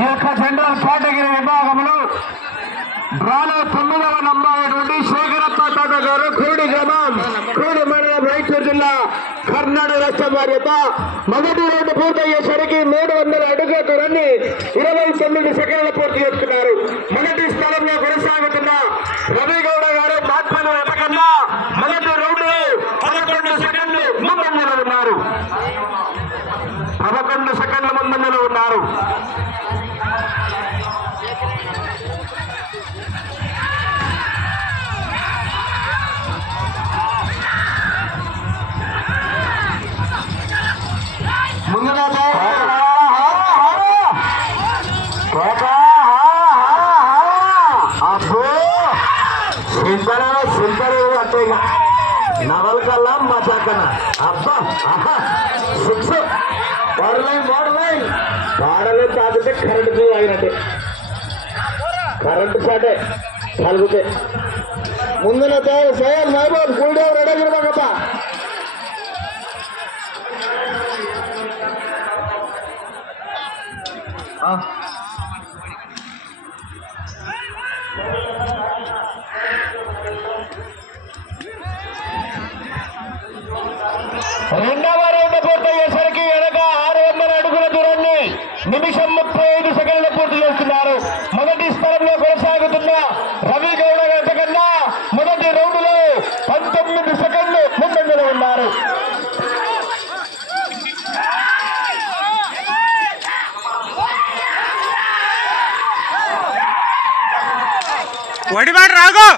ఈ యొక్క general category విభాగంలో డ్రాలో 9వ నంబర్ శేఖరప్ప తాత గారు కురుడి గ్రామం కురుడి మండలం రాయచూరు జిల్లా కర్ణాటక రాష్ట్రం వారి యొక్క మొదటి రౌండ్ పూర్తయ్యేసరికి 300 అడుగుల దూరాన్ని 29 సెకండ్ల పూర్తి చేసుకున్నారు. మొదటి స్థానంలో కొనసాగుతున్న రవి గౌడ గారు బాట్మన్ కన్నా మొదటి రౌండ్ 11 సెకండ్లు ముందంజలో ఉన్నారు. 11 సెకండ్ల ముందంజలో ఉన్నారు. నవల్కల్లా మజాకన అబ్బా సిక్స్ వాడలైన్ తాగితే కరెంటు అయినట్టే కరెంటు షాటే కలుగుతే ముందున సైన్ మహబూబ్ కూల్డే రెడీ ఇవ్వకప్ప రెండవ రౌండ్ పూర్తయ్యేసరికి వెనక 600 అడుగుల దూరాన్ని నిమిషం 35 సెకండ్లు పూర్తి చేస్తున్నారు. మొదటి స్థలంలో కొనసాగుతున్న రవి గౌడ గారి కన్నా మొదటి రౌండ్లో 19 సెకండ్లు ముందంజలో ఉన్నారు. వడివాడు రాగో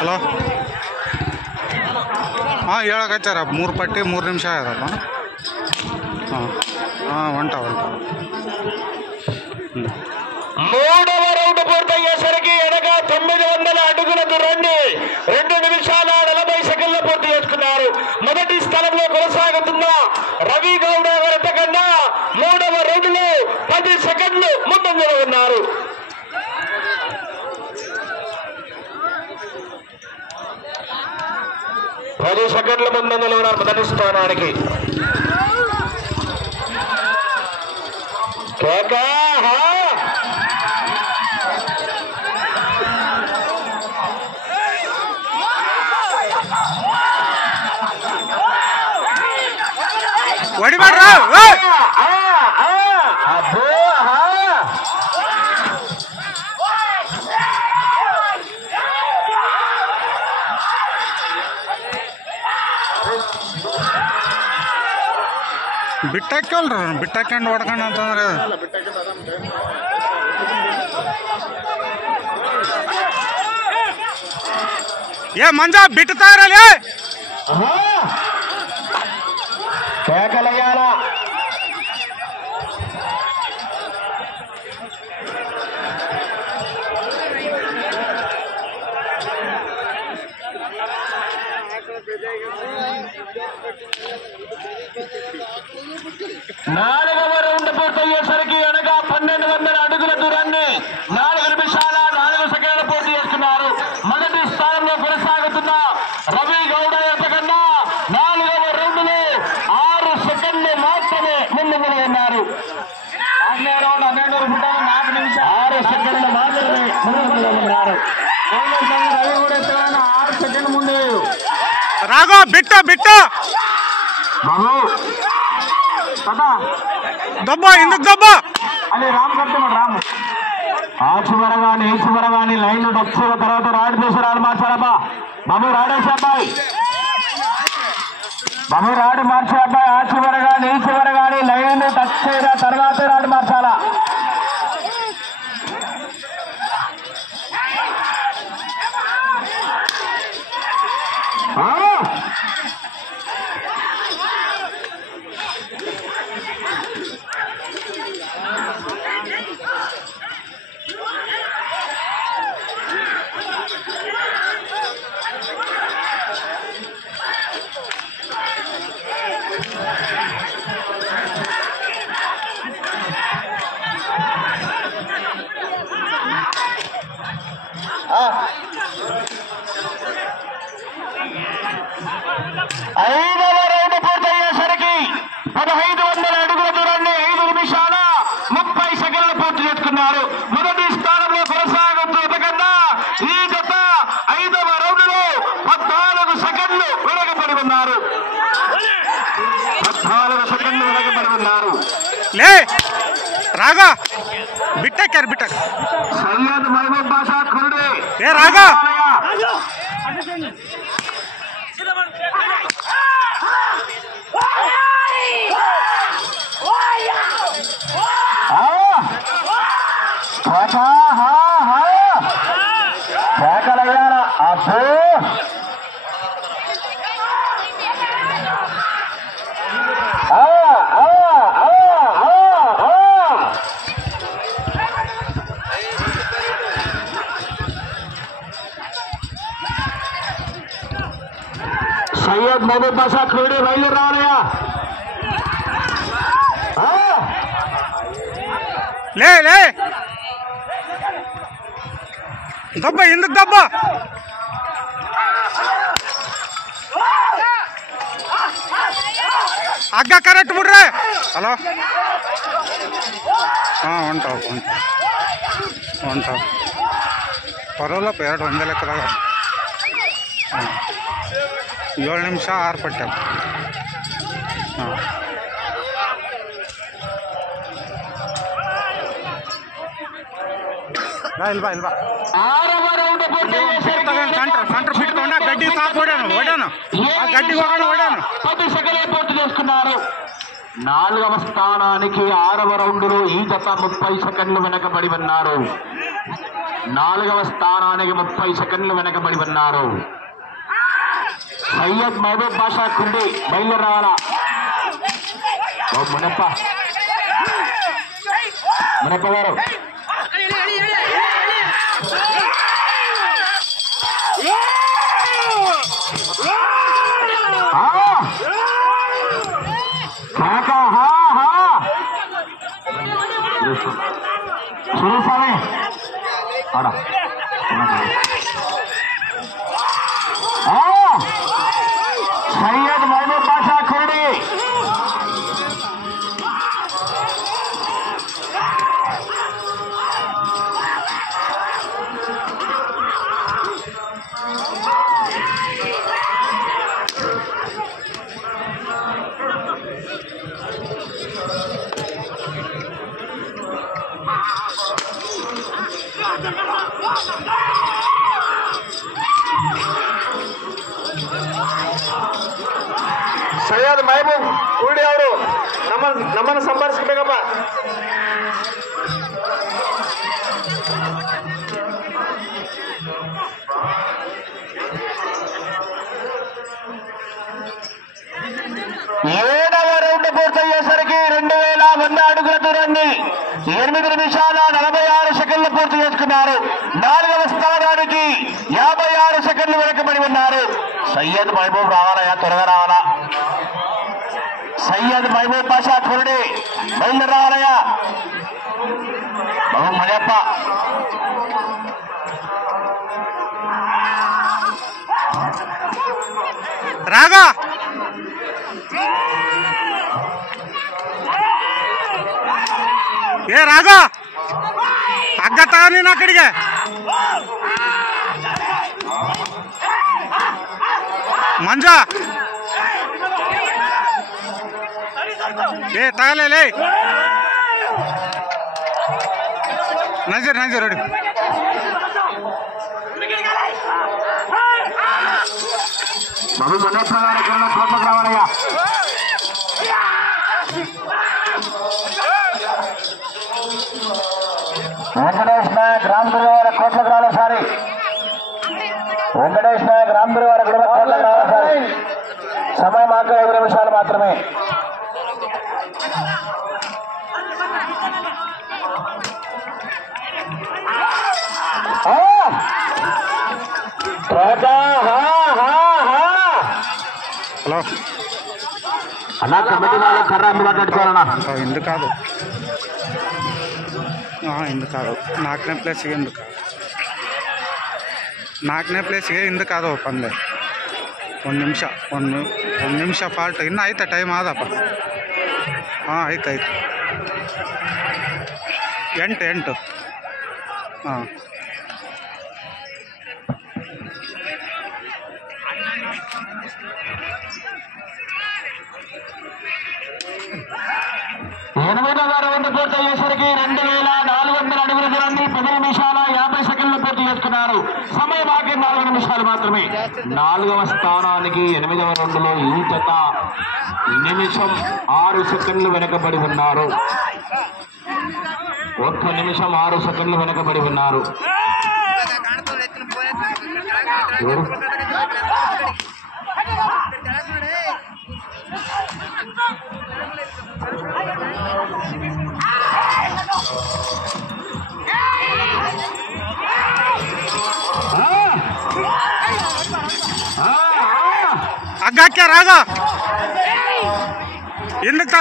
ಹಲೋ ಹಾಂ ಹೇಳಕತ್ತಾರ 3 ಪಟ್ಟಿ 3 ನಿಮಿಷ ಆಯ್ತಪ್ಪ. వంట మూడవ రౌండ్ పూర్తయ్యేసరికి వెనక 900 అడుగుల దూరాన్ని 2 నిమిషాల 40 సెకండ్లు పూర్తి చేసుకున్నారు. మొదటి స్థలంలో కొనసాగుతున్న రవి గౌడ గారి కన్నా మూడవ రౌండ్లో 10 సెకండ్లు ముందంజలో ఉన్నారు. సెకండ్ల ముందంజలో ఉన్నారు మొదటి స్థానానికి. వడివాడు ಬಿಟ್ಟಾಕಲ್ರ ಬಿಟ್ಟಾಕೊಂಡು ಹೊಡ್ಕೊಂಡು ಅಂತಂದ್ರೆ ఏ మంజా బిట్టుతారలే కేకలయ్యాలా నాలుగవ రౌండ్ పూర్తయ్యేసరికి వెనక 1200 అడుగుల దూరాన్ని 4 నిమిషాల 4 సెకండ్లు పూర్తి చేస్తున్నారు. మొదటి స్థానంలో కొనసాగుతున్న రవి గౌడ కన్నా 4వ రౌండ్లో 6 సెకండ్లు మాత్రమే ముందుకు ఉన్నారు. 4 నిమిషాలు 6 సెకండ్లు మాత్రమే ముందుకు ఉన్నారు. రవి కూడా 6 సెకండ్ల ముందు రాగో బిట్టు బాబు దబ్బా ఎందుకు దబ్బా అని రామ్ కడుతున్నాడు. రాము ఆ చివరగాని లైన్ వచ్చిన తర్వాత రాడు చేసి రాడు మార్చారబ్బా. బాబు రాడేసి అబ్బాయి రాడు మార్చే అబ్బాయి. ఆ చివరగాని లైన్ టచ్ చేయన తర్వాత రాడు మార్చాలా. ఐదవ రౌండ్ పూర్తయ్యేసరికి 1500 అడుగుల దూరాన్ని 5 నిమిషాల 30 సెకండ్లు పూర్తి చేసుకున్నారు. మొదటి స్థానంలో కొనసాగుతూ కన్నా ఈ జత 5వ రౌండ్ లో 14 సెకండ్లు వెనకబడి ఉన్నారు. 14 సెకండ్లు వెనకబడి ఉన్నారు. లే రాగా బిట్టెక్కారు బిట్టక్ సయ్యద్ మహబూబ్ బాషా కురుడే. ఏ రాగా కేకలయ్యారా అబ్బో సయ్యద్ మహబూబ్ బాషా ఖుర్డే బయలు రావాలయ్యా. లే లే దబ్బ ఎందుకు దబ్బ అగ్గ కరెక్ట్ బిడ్రే. హలో ఉంటావు ఉంటావు పర్వాలో పేరు 100 లెక్కలాగా 7 నిమిష 6 పట్టాం. సెంటర్ పెట్టుకోండి గడ్డి సాపు ఓడాను ఆ గడ్డి ఓడాను 10 సెకండ్లు పూర్తి చేసుకున్నారు. 4వ స్థానానికి 6వ రౌండ్లో ఈ జత 30 సెకండ్లు వెనకబడి ఉన్నారు. 4వ స్థానానికి 30 సెకండ్లు వెనకబడి ఉన్నారు. సయ్యద్ మహబూబ్ బాషా కుండి బయలు రావాలా. మునప్ప గారు చూసామే సయ్యద్ మహబూబ్ బాషా ఖుర్డే ಸಯ್ಯದ್ ಮಹಬೂಬ್ ಕೂಡಿ ಅವರು ನಮ್ಮನ್ನು ಸಂಪರ್ಕಿಸಬೇಕಪ್ಪ. ఏడవ రౌండ్ పూర్తయ్యేసరికి 2100 అడుగుల దూరాన్ని 8 నిమిషాల 46 సెకండ్లు పూర్తి చేసుకున్నారు. 4వ స్థానానికి 56 సెకండ్లు వెనకబడి ఉన్నారు. సయ్యద్ మహబూబ్ రావాలయా, త్వరగా రావాలా. సయ్యద్ మహబూబ్ బాషా ఖుర్డే బయలు రావాలయా. బాబు మజప్ప రాగా ఏ రాగా అగ్గతా నేను అక్కడికే మంజా ఏ తగలే నజర్ రెడీ బాబు మునప్ప గారి కన్నా కోట్లకు రావాలయ్యా. వెంకటేష్ నాయక్ రాంపురి వారి కోట్లకు రావాలి సారి. వెంకటేష్ నాయక్ రాంపురి వారి కూడా కోట్లకు రావాలి సారి. సమయం మాత్రం 5 నిమిషాలు మాత్రమే. హలో అన్నా కమిటీ వాళ్ళు కర్ర అందుబాటు పెట్టుకోవాలన్నా. ఎందుకు కాదు ఎందుకు కాదు నాకనే ప్లేస్ ఎందుకు ನಾಲ್ಕನೇ ಪ್ಲೇಸ್ಗೆ ಹಿಂದಕ್ಕೆ ಅದು ಪಂದೆ ಒಂದು ನಿಮಿಷ ಫಾಲ್ಟ್ ಇನ್ನೂ ಆಯ್ತಾ ಟೈಮ್ ಆದಪ್ಪ ಹಾಂ ಆಯ್ತು ಎಂಟು ಹಾಂ ఎనిమిదవ రౌండ్ పూర్తయ్యేసరికి 2400 అడుగుల దూరాన్ని 10 నిమిషాల 50 సెకండ్లు పూర్తి చేసుకున్నారు. సమయం ఆగి 4 నిమిషాలు మాత్రమే. 4వ స్థానానికి 8వ రౌండ్లో ఈ జత నిమిషం 6 సెకండ్లు వెనకబడి ఉన్నారు. 1 నిమిషం 6 సెకండ్లు వెనకబడి ఉన్నారు. అగ్గాకే రాగా ఎందుకుతా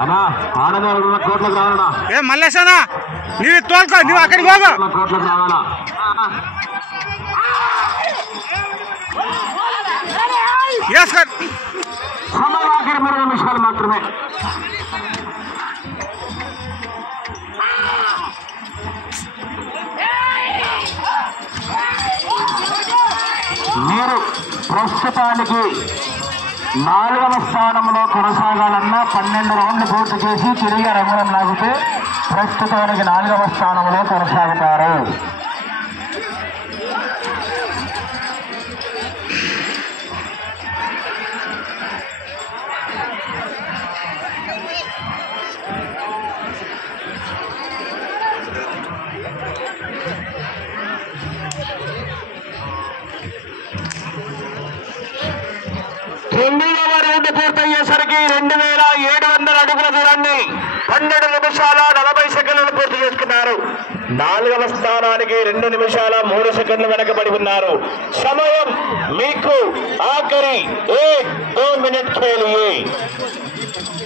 అన్నా ఆడదారు కోట్లకు రావాలన్నా. ఏ మల్లేశనా నీవు తోలుకో, నువ్వు అక్కడికి పోగా కోట్లకు రావాలా. సమయం ఆఖరి 3 నిమిషాలు మాత్రమే. మీరు ప్రస్తుతానికి 4వ స్థానంలో కొనసాగాలన్నా 12 రౌండ్లు పూర్తి చేసి తిరిగి రంగులం లాగితే ప్రస్తుతానికి 4వ స్థానంలో కొనసాగుతారు. తొమ్మిదవ రౌండ్ పూర్తయ్యేసరికి 2700 అడుగుల దూరాన్ని 12 నిమిషాల 40 సెకండ్లను పూర్తి చేసుకున్నారు. 4వ స్థానానికి 2 నిమిషాల 3 సెకండ్లు వెనకబడి ఉన్నారు. సమయం మీకు ఆఖరి 2 మినిట్ ఖేలియే.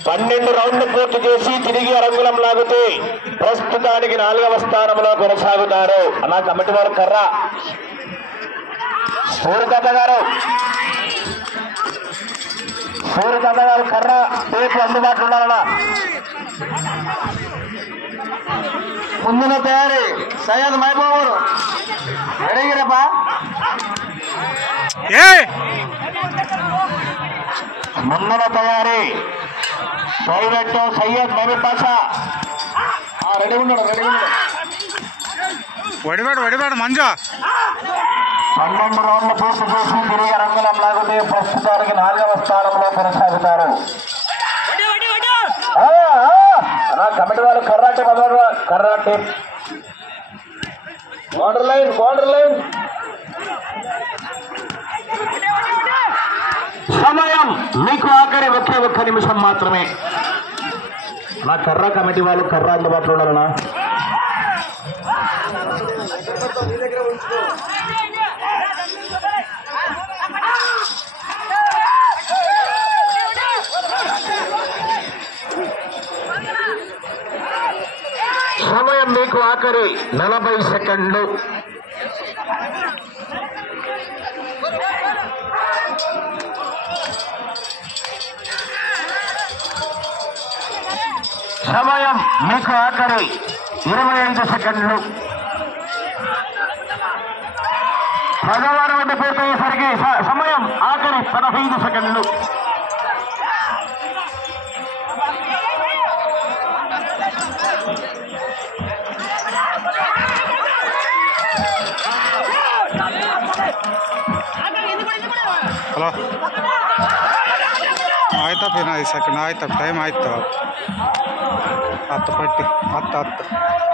12 రౌండ్లు పూర్తి చేసి తిరిగి రంగులం లాగితే ప్రస్తుతానికి 4వ స్థానంలో కొనసాగుతారు. అలా కమిటీ వారు కర్రా సూర్యకాంత గారు కర్ర టేపు అందుబాటులో ఉండాలన్నా. ముందున తయారీ సయ్యద్ మైబాబు ఎడగిరప్ప ముందున తయారీ ప్రైవేట్ సయ్యద్ మహబూబ్ పాషా రెడీ ఉన్నాడు. వడివాడు మంజా 12 రౌండ్లు పూర్తి చేసి తిరిగి రంగులం లాగితే ప్రస్తుతానికి 4వ స్థానంలో కొనసాగుతారు. కమిటీ వాళ్ళు కర్రాటే బౌండర్ లైన్ సమయం మీకు ఆఖరి 1 నిమిషం మాత్రమే. నా కర్రా కమిటీ వాళ్ళు కర్ర అందుబాటులో ఉండాలన్నా. సమయం మీకు ఆఖరి 40 సెకండ్లు. సమయం మీకు ఆఖరి 25 సెకండ్లు. 10వ రౌండ్ పూర్తయ్యేసరికి సమయం ఆఖరి 15 సెకండ్లు. ಹಲೋ ಆಯ್ತಾ ಫಿರ್ 5 ಸೆಕೆಂಡ್ ಆಯ್ತಾ ಟೈಮ್ ಆಯ್ತು 10 ಪಟ್ಟಿ 10